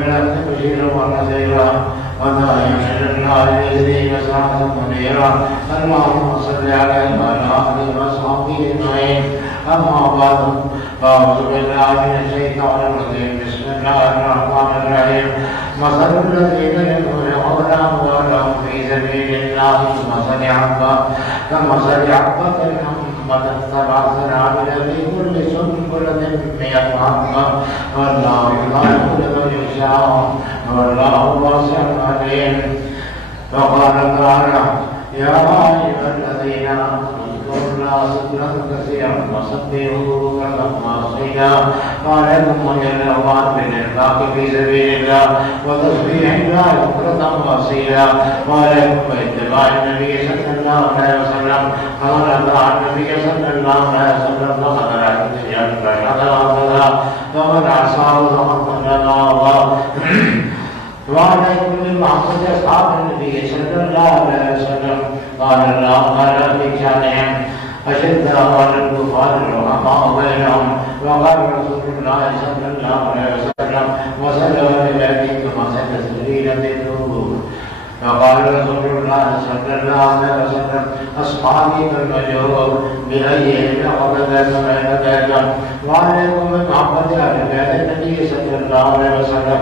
بالحق بشيرا ونذيرا وداعيا إلى الله بإذنه وسراجا منيرا اللهم صل عليه وعلى آله وصحبه أجمعين. أما بعد فأعوذ بالله من الشيطان الرجيم. بسم الله الرحمن الرحيم. مثل الذين ينفقون أموالهم في سبيل الله كمثل حبة أنبتت سبع سنابل في كل سنبلة 100 حبة والله يضاعف لمن يشاء والله واسع عليم. فقال تعالى يا أيها الذين آمنوا اذكروا الله ذكرا كثيرا وسبحوه بكرة وأصيلا وعليكم وجلوات بالإنفاق في سبيل الله وتسبيح الله بكرة وأصيلا وعليكم باتباع النبي صلى الله عليه وسلم فمن أطاع النبي صلى الله عليه وسلم فقد رشد هكذا ومن عصاه فقد ضل الله. وعليكم بمعصية أصحاب النبي صلى الله عليه وسلم قال الله تعالى في شأنهم أشداء على الكفار رحماء بينهم وقال رسول الله صلى الله عليه وسلم وسلم لبعدهم كمثل سفينة النور. فقال رسول الله صلى الله عليه وسلم أصحابي كالمجهول بأيهم أخذ بين بيتهم. وعليكم بمحبة أهل بيت النبي صلى الله عليه وسلم.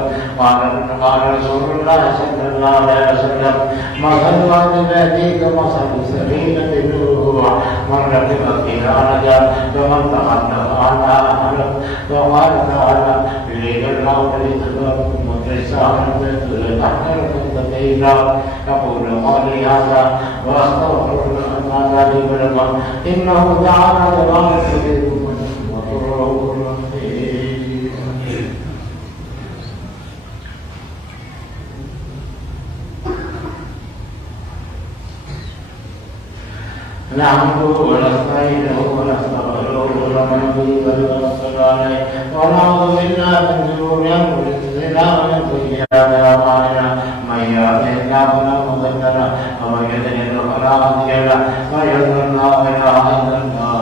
قال رسول الله صلى الله عليه وسلم مثل أهل بيتي كمثل سفينة نوح من ركب فيها نجا ومن تخلف عنها هلك. وقال تعالى يريد الله ليتبعكم وتيسركم لتحقركم كثيرا. أقول قولي هذا وأستغفر الله لي ولكم إنه تعالى تبارك بكم وتراه الرحيم. نحمده ونستعينه ونستغفره ونؤمن به ونتوكل عليه ونعوذ بالله من شرور أنفسنا ومن سيئات أعمالنا من يهده الله فلا مضل له ومن يضلل فلا هادي له وأشهد أن لا إله إلا الله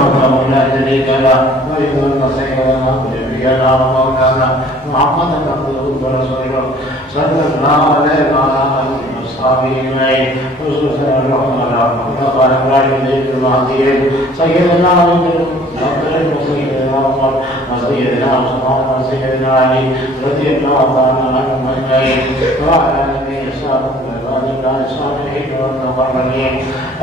وحده لا شريك له وأشهد أن سيدنا ونبينا ومولانا محمدا عبده ورسوله صلى الله عليه وعلى آله وصحبه أجمعين. خصوصا الرحمن الخلفاء الراشدين المهديين سيدنا علي بن أبي طالب وسيدنا عمر وسيدنا عثمان وسيدنا علي رضي الله تعالى عنهم أجمعين وعلى آله وصحبه وعلى الله الصالحين والمقربين.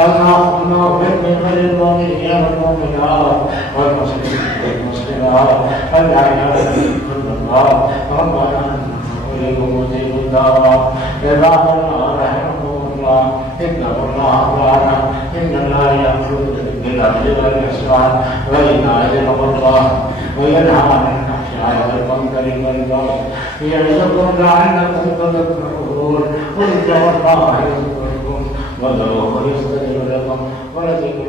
اللهم اغفر للمؤمنين والمؤمنات والمسلمين والمسلمات والأحياء منهم الله. ربنا إليكم مجيب الدعوات عباد الله رحمكم الله اتقوا الله تعالى إن الله يأمر بالعدل والإحسان وإيتاء ذي القربى وينهى عن الفحشاء والمنكر والبغي يعظكم لعلكم تذكرون. قل اتقوا الله يذكركم وادعوه يستجب لكم ولذكر